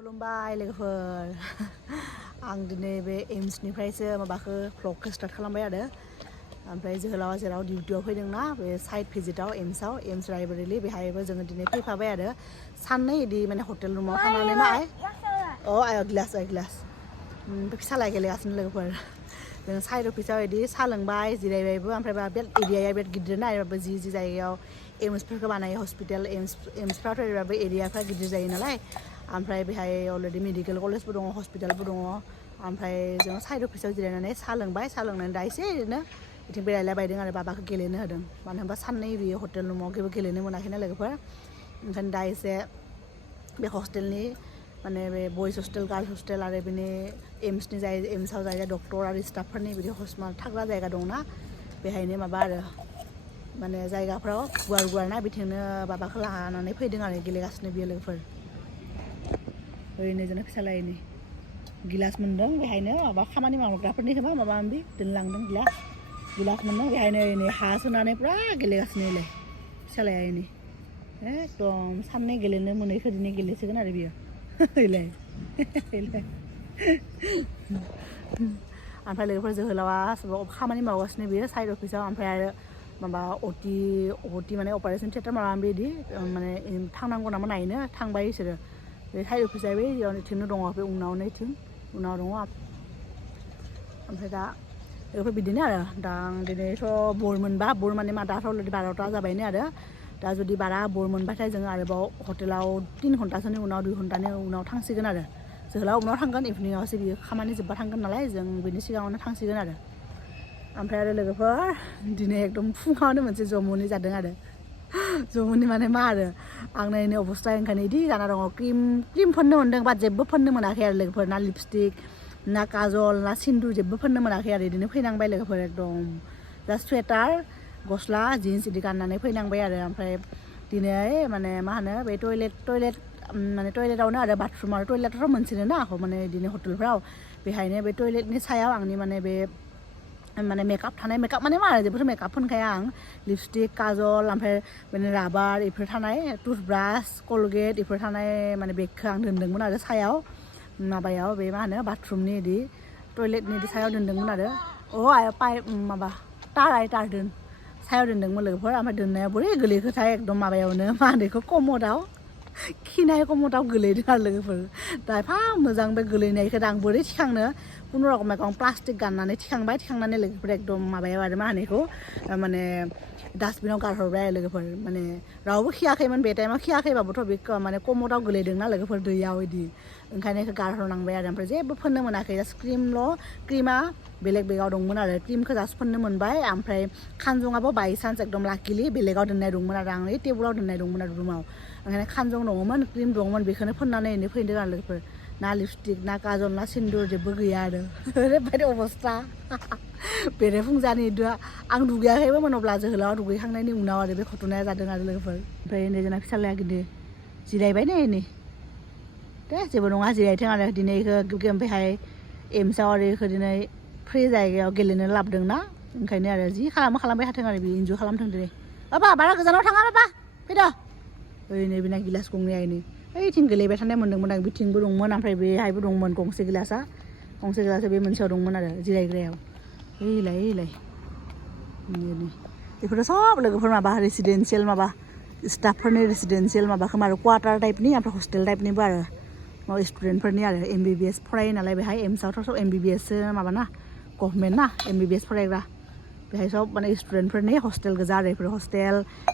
खुलुमबाय लोगोफोर आं दिनै बे एम्सनिफ्रायसो माबाखौ भ्लगखौ स्टार्ट खालामबाय आरो ओमफ्राय जोहोलावा जेराव डिउटियाव फैदोंना बे साइट भिजिटआव एम्सआव एम्स लाइब्रेरि बेहायबो जोङो दिनै फैफाबाय आरो साननै इदि माने हटेल रुमाव थानानै मा आय गिलास फिसा लाय गेलेगासिनो लोगोफोर जों साइड अफिसाव इदि साहा लोंबाय जिरायबायबो ओमफ्राय बे एरियाया बिराद गिदिर ना जि जायगायाव एम्सफोरखौ बानायो हस्पिटाल एम्सफ्राथ' बे एरियाफ्रा गिदिर जायो नालाय ओमफ्राय बेहाय अलरेडि मेडिकेल कलेजबो दङ हस्पिटालबो दङ ओमफ्राय जों साइड अफिसाव जिरायनानै साहा लोंबाय साहा लोंनानै दा एसे ओरैनो बिथिं बेरायलाबायदों आरो बाबाखौ गेलेनो होदों मानो होनबा साननै बियो हटेल रुमाव गेलेनो मोनाखैना लोगोफोर ओंखायनो दा एसे बे हस्टेलनि माने बे बयस हस्टेल गार्ल्स हस्टेल आरो बिनि एम्सनि एम्सआव जाय डक्टर आरो स्टाफफोरनि बिदि थाग्रा जायगा दंना बेहायनो माबा आरो माने जायगाफ्राव गुवार ना बिथिंनो बाबाखौ लानानै फैदों आरो गेलेगासिनो बियो लोगोफोर ओरैनो जोंना फिसालायनि गिलास मोनदों बेहायनो माबा खामानि मावग्राफोरनि खोमा माबा माबि दोनलांदों गिलास मोनदों बेहायनो ओरै हा सोनानै पुरा गेलेगासिनो इलाय फिसालाया इनि एकदम साननै गेलेनो मोनैखौ दिनै गेलेसिगोन आरो बियो इलाय ओमफ्राय लोगोफोर जोहोलावा खामानि मावगासिनो बियो साइड अफिसाव ओमफ्राय आरो माबा अटि माने अपारेशन थियेटार माबा बिदि माने थांनांगौ नामा नायनो थांबाय बिसोरो बे साइड अफिसा बेथिंनो दङ बे उनाव दङ ओमफ्राय दा बेफोर बिदिनो आरो दा आं दिनैथ' बर मोनबा बर माने मा दाथ' अलरेडि 12टा जाबायनो आरो दा जुदि बारा बर मोनबाथाय जोङो आरोबाव हटेलाव 3 घन्टासोनि उनाव 2 घन्टानि उनाव थांसिगोन आरो जोहोलाव उनाव थांगोन इभिनिंआवसो बियो खामानि जोब्बा थांगोन नालाय जों बिनि सिगाङावनो थांसिगोन आरो ओमफ्राय आरो लोगोफोर दिनै एकदम फुङावनो मोनसे जमुनि जादों आरो जमुनि माने मा आरो आं नायनो अबस्था ओंखायनो इदि जाना दङ क्रिम फोननो मोनदों बाट जेबो फोननो मोनाखै आरो लोगोफोर ना लिपस्टिक ना काजल ना सिन्दुर जेबो फोननो मोनाखै आरो बिदिनो फैनांबाय लोगोफोर एकदम जास्ट स्वेटार गस्ला जिन्स इदि गाननानै फैनांबाय आरो ओमफ्राय दिनै माने मा होनो बे टयलेटावनो आरो बाथरुम आरो टयलेटाथ' मोनसेनो ना माने बिदिनो हटेलफ्राव बेहायनो बे टयलेटनि सायाव आंनि माने बे माने मेकआप माने मा आरो जेबोथ' मेकआप फोनखाया आं लिपस्टिक काजल ओमफ्राय माने राबार इफोर थानाय टुथब्रास कलगेट इफोर थानाय माने बेगखौ आं दोनदोंमोन आरो सायाव माबायाव बे मा होनो बाथरुमनि इदि टयलेटनि इदि सायाव दोनदोंमोन आरो माबा टार सायाव दोनदोंमोन लोगोफोर ओमफ्राय दोननाया बोरै गोलैखोथाय एकदम माबायावनो मा होनो बेखौ कमदाव खिनाय कमदाव गोलैदों आरो लोगोफोर दा एफा मोजां बे गोलैनायखौ दा आं बोरै थिखांनो खुनुरखम एकदम प्लास्टिक गाननानै थिखांनानै लोगोफोर एकदम माबायाव आरो मा होनो बेखौ माने डास्टबिनाव गारहरबाय आरो लोगोफोर माने रावबो खियाखैमोन बे टाइमाव खियाखैबाबोथ' बे माने कमदाव गोलैदोंना लोगोफोर दैयाव इदि ओंखायनो बेखौ गारहरनांबाय आरो ओमफ्राय जेबो फोननो मोनाखै जास्ट क्रिमा बेलेग बेगाव दंमोन आरो क्रिमखौ जास्ट फोननो मोनबाय ओमफ्राय खानजङाबो बायसान्स एकदम लाकिलि बेलेगाव दोननाय दंमोन आरो आं टेबोलाव दोननाय दंमोन आरो रुमाव ओंखायनो खानजं दङमोन क्रिम दङमोन बेखौनो फोननानै ओरैनो फैदों आरो लोगोफोर ना लिपस्टिक ना काजल ना सिन्दुर जेबो गैया आरो ओरैबायदि अबस्था बेरेफुंजानि आं दुगैयाखैबोमोन अब्ला जोहोलावा दुगैखांनायनि उनाव आरो बे घटनाया जादों आरो लोगोफोर ओमफ्राय नै जोंना फिसालाया गिदिर जिरायबाय नै दे जेबो नङा जिरायथों आरो दिनै बेखौ ओमफ्रायहाय एम्सआव आरो बेखौ दिनै फ्रि जायगायाव गेलेनो लाबोदोंना ओंखायनो आरो जि खालामबाय थाथों आरो बे इन्जय खालामथों दिनै बाबा बारा गोजानाव थाङा बाबा फैद' ओरैनो बिना गिलास गंनै आइनि ओइथिं गोलैबाय थानाय मोनदोंमोन आं बिथिंबो दंमोन ओमफ्राय बेहायबो दंमोन गंसे गिलासा बे मोनसेयाव दंमोन आरो जिरायग्रायाव ओइलाय बेफोरो सब लोगोफोर माबा रेसिडेन्सियेल माबा स्टाफफोरनि रेसिडेन्सियेल माबाखौ आरो क्वार्टार टाइपनि ओमफ्राय हस्टेल टाइपनिबो आरो माबा स्टुडेन्टफोरनि आरो MBBS फरायो नालाय बेहाय एम्सआवथ' सब MBBS माबाना गभर्नमेन्ट ना MBBS फरायग्रा बेहाय सब माने स्टुडेन्टफोरनि हस्टेल गोजा आरो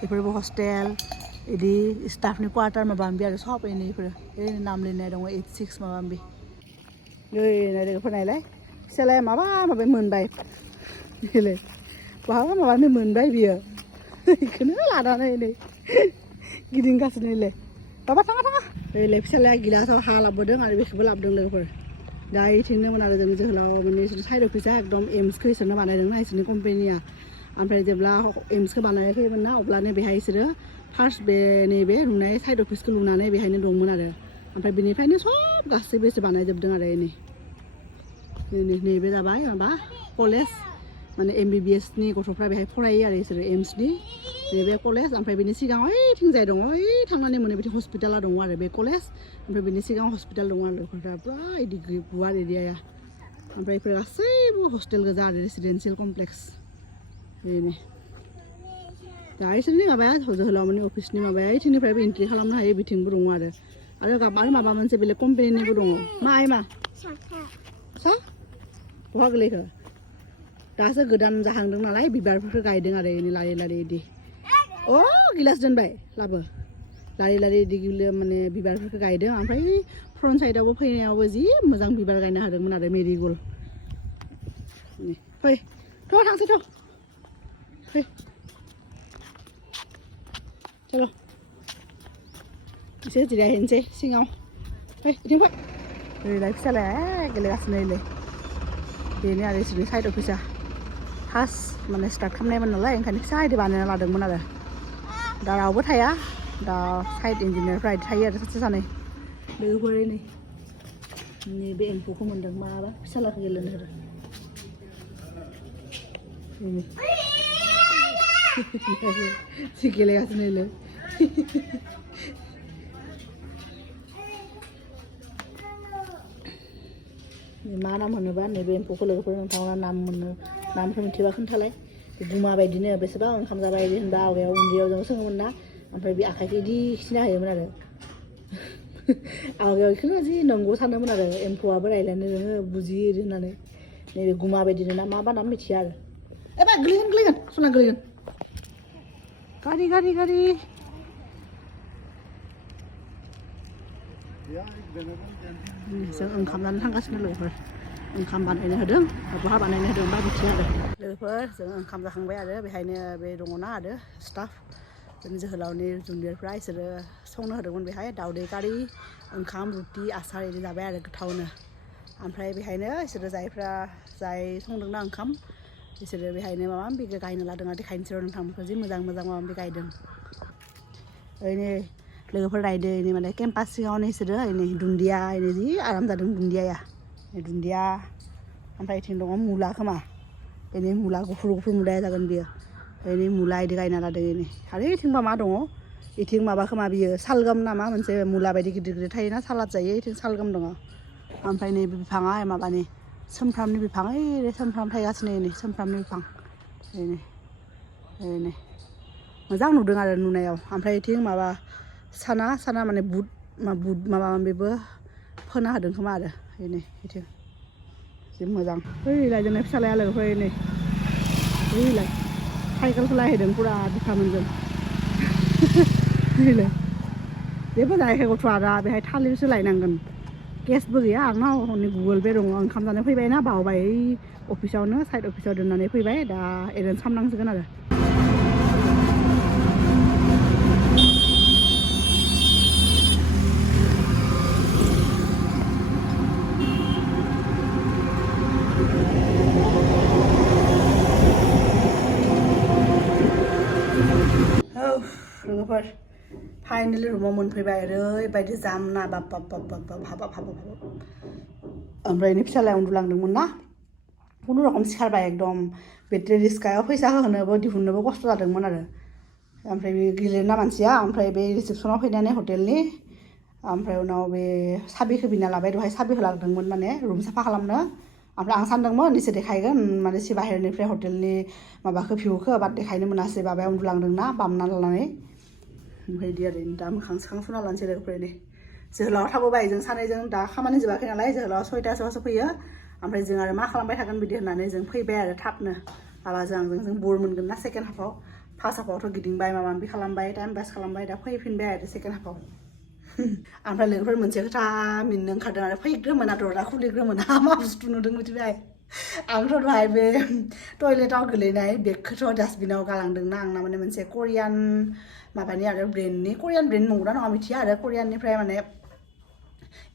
बेफोरबो हस्टेल बिदि स्टाफनि क्वार्टार माबा माबि आरो सब बेफोरो नाम लिरनाय दङ 86 माबा माबि लोगोफोर नायलाय फिसालाया माबा मोनबाय बेलाय माबा मोनबाय बियो बेखौनो लानानै नै गिदिंगासिनो बाबा थाङा ओरैलाय फिसालाया गिलासाव हा लाबोदों आरो बेखौबो लाबोदों लोगोफोर दा इथिंनोमोन आरो जों जोहोलाव माने साइड अफिसा एकदम एम्सखौ इसोरनो बानायदोंना इसोरनि कम्पानिया ओमफ्राय जेब्ला एम्सखौ बानायाखैमोन ना अब्लानो बेहाय इसोरो फार्स्ट बे नैबे नुनाय साइड अफिसखौ लुनानै बेहायनो दंमोन आरो ओमफ्राय बेनिफ्रायनो सब गासैबो एसे बानायजोबदों आरो नैबे जाबाय माबा कलेज माने MBBS नि गथ'फ्रा बेहाय फरायो आरो इसोरो एम्सनि नैबे कलेज ओमफ्राय बेनि सिगाङाव ओइथिंजाय दङ ओइ थांनानै मोनो बिथिं हस्पिटाला दङ आरो बे कलेज ओमफ्राय बेनि सिगाङाव हस्पिटाल दङ आरो लोगोफोरा पुरा इदि गुवार एरियाया ओमफ्राय बेफोर गासैबो हस्टेल गोजा आरो रेसिडेन्सियेल कमप्लेक्स बेनो दा इसोरनि माबाया जोहोलावनि अफिसनि माबाया ओइथिंनिफ्रायबो एन्ट्रि खालामनो हायो बिथिंबो दङ आरो माबा मोनसे बेलेग कम्पानिनिबो दङ मा सा बहा गोलैखो दासो गोदान जाहांदों नालाय बिबारफोरखौ गायदों आरो इनि लारि लारि इदि अ गिलास दोनबाय लाबो लारि लारि इदि माने बिबारफोरखौ गायदों ओमफ्राय फ्रन्ट साइडआवबो फैनायावबो जि मोजां बिबार गायनो हादोंमोन आरो मेरिगल्ड फै थ' थांसै थ' फै चलो एसे जिरायहैनोसै सिङाव फै बिथिं फै ओरैलाय फिसालाया गेलेगासिनो ओरैलाय बेनो आरो इसोरनि साइड अफिसा फार्स्ट माने स्टार्ट खालामनायमोन नालाय ओंखायनो फिसा इदि बानायना लादोंमोन आरो दा रावबो थाया दा साइड इन्जिनियारफ्रा इदि थायो आरो सासे सानै लोगोफोर नैबे एम्फौखौ मोन्दों माबा फिसालाखौ गेलेनो होदों गेलेगासिनो ओरैलाय मा नाम होनोबा नैबे एम्फौखौ लोगोफोर नोंथांमोना नामखौ मिथिबा खोन्थालाय गुमा बायदिनो बेसेबा ओंखाम जाबाय बिदि होनबा आवगायाव उन्दैयाव जों सोङोमोन ना ओमफ्राय बे आखाइखौ इदि खिथिना होयोमोन आरो आवगायाव बेखौनो जि नंगौ सानोमोन आरो एम्फौआबो रायलायनो रोङो बुजियो इदि होननानै नैबे गुमा बायदिनो ना माबा नाम मिथिया आरो एबा गोलैगोन सना गोलैगोन गारि जों ओंखाम जानो थांगासिनो लोगोफोर ओंखाम बानायनो होदों बहा बानायनो होदों बा मिथिया आरो लोगोफोर जों ओंखाम जाखांबाय आरो बेहायनो बे दङना आरो स्टाफ जोंनि जोहोलावनि जुनियरफ्रा इसोरो संनो होदोंमोन बेहाय दावदै कारि ओंखाम रुटि आसार इदि जाबाय आरो गोथावनो ओमफ्राय बेहायनो इसोरो जाय संदोंना ओंखाम बिसोरो बेहायनो माबा माबि गायनो लादों आरो देखायनोसै नोंथांमोनखौ जि मोजां माबा माबि गायदों ओरैनो लोगोफोर नायदो इनि माने केम्पास सिङावनो इसोरो इनि दुन्दिया इनि जि आराम जादों दुन्दियाया दुन्दिया ओमफ्राय इथिं दङ मुला खोमा इनि मुला गुफुर मुलाया जागोन बियो इनि मुला इदि गायना लादों इनि आरो इथिंबा मा दङ इथिं माबा खोमा बियो सालगाम नामा मोनसे मुला बायदि गिदिर गिदिर थायोना सालाद जायो इथिं सालगाम दङ ओमफ्राय नैबे बिफाङा माबानि सोमफ्रामनि बिफां ओइ सोमफ्राम थायगासिनो इनि सोमफ्रामनि बिफां ओरैनो मोजां नुदों आरो नुनायाव ओमफ्राय इथिं माबा साना माने बुट माबा माबिबो फोना होदों खोमा आरो इथिं जि मोजां ओइलाय जोंना फिसालाया लोगोफोर ओइलाय साइकेलखौ लायहोदों फुरा बिफामोनजों ओइलाय जेबो जायाखै गथ'आ दा बेहाय थालिरसो लायनांगोन गेसबो गैया आंनाव हनै गुगोल पे दङ ओंखाम जानो फैबाय ना बावबाय ओइ अफिसावनो साइड अफिसाव दोननानै फैबाय दा एरेन्ज खालामनांसिगोन आरो लोगोफोर फाइनेलि रुमाव मोनफैबाय ओरैबायदि जाम ना बाब हाबाब ओमफ्राय इनि फिसालाया उन्दुलांदोंमोन ना खुनुरखम सिखारबाय एकदम बेटारि रिक्सायाव फैसा होनोबो दिहुननोबो खस्थ' जादोंमोन आरो ओमफ्राय बे गिलिरना मानसिया ओमफ्राय बे रिसेपसनाव फैनानै हटेलनि ओमफ्राय उनाव बे साबिखौ बिना लाबाय दहाय साबिखौ लांदोंमोन माने रुम साफा खालामनो ओमफ्राय आं सानदोंमोन एसे देखायगोन माने एसे बाहेरनिफ्राय हटेलनि माबाखौ भिउखौ बाट देखायनो मोनासै बाबाया उन्दुलांदोंना बामना लानानै ओमफ्राय बिदि आरो दा मोखां सोखां सुना लानोसै लोगोफोर जोहोलावा थाबोबाय जों सानैजों दा खामानि जोबाखै नालाय जोहोलावा 6टासोआवसो फैयो ओमफ्राय जों आरो मा खालामबाय थागोन बिदि होननानै जों फैबाय आरो थाबनो बाबाजों आंजों जों बर मोनगोन ना सेकेन्ड हाफाव फार्स्ट हाफावथ' गिदिंबाय माबा माबि खालामबाय टाइम पास खालामबाय दा फैफिनबाय आरो सेकेन्ड हाफाव ओमफ्राय लोगोफोर मोनसे खोथा मिनिनो ओंखारदों आरो फैग्रोमोना दरजा खुलिग्रोमोना मा बुस्थु नुदों मिथिबाय आंथ' दहाय बे टयलेटाव गोलैनाय बेगखौथ' डास्टबिनाव गालांदोंना आंना माने मोनसे करियान माबानि आरो ब्रेन्डनि करियान ब्रेन्ड नंगौना नङा मिथिया आरो करियाननिफ्राय माने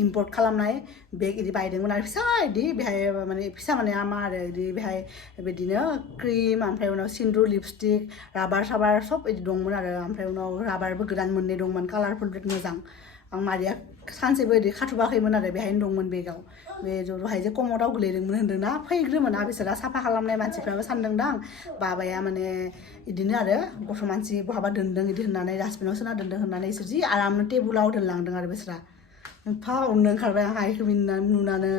इम्पर्ट खालामनाय बेग इदि बायदोंमोन आरो फिसा इदि बेहाय माने फिसा माने मा आरो इदि बेहाय बिदिनो क्रिम ओमफ्राय उनाव सिन्दुर लिपस्टिक राबार साबार सब इदि दंमोन आरो ओमफ्राय उनाव राबारबो गोदान मोननै दंमोन कालारफुल बिराद मोजां आं मारिया सानसेबो इदि खाथुबाखैमोन आरो बेहायनो दंमोन बेगाव बे दहाय जे कमराव गोलैदोंमोन होन्दोंना फैग्रोमोना बिसोरा साफा खालामनाय मानसिफ्राबो सानदोंदां बाबाया माने इदिनो आरो गथ' मानसि बहाबा दोनदों इदि होननानै डास्टबिनाव सोना दोनदों होननानै इसोर जि आरामनो टेबुलाव दोनलांदों आरो बिसोरा एफा अननो ओंखारबाय आंहा इखौ नुनानै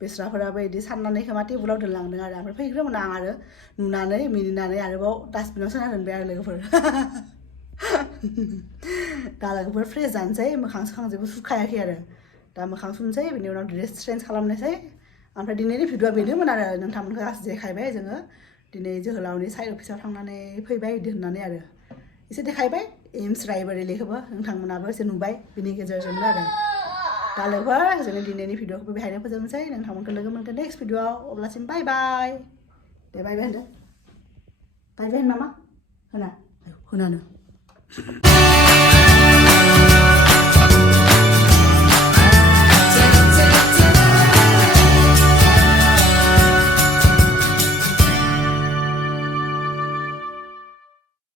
बेस्राफोराबो इदि साननानै खोमा टेबुलाव दोनलांदों आरो ओमफ्राय फैग्रोमोन आं आरो नुनानै मिनिनानै आरोबाव डास्टबिनाव सोना दोनबाय आरो लोगोफोर दा लोगोफोर फ्रेस जानोसै मोखां सोखां जेबो सुखायाखै आरो दा मोखां सुनसै बिनि उनाव ड्रेस चेन्ज खालामनोसै ओमफ्राय दिनैनि भिडिअआ बेनोमोन आरो नोंथांमोनखौ गासै देखायबाय जोङो दिनै जोहोलावनि साइड अफिसाव थांनानै फैबाय बिदि होननानै आरो एसे देखायबाय एम्स रायबरेलिखौबो नोंथांमोनाबो एसे नुबाय बिनि गेजेरजोंनो आरो दा लोगोफोर जोंनि दिनैनि भिडिअखौबो बेहायनो फोजोबनोसै नोंथांमोनखौ लोगो मोनगोन नेक्स्ट भिडिअआव अब्लासिम बाय बाय दे बाय बाय होनदो बाय बाय होन मामा होना होनानो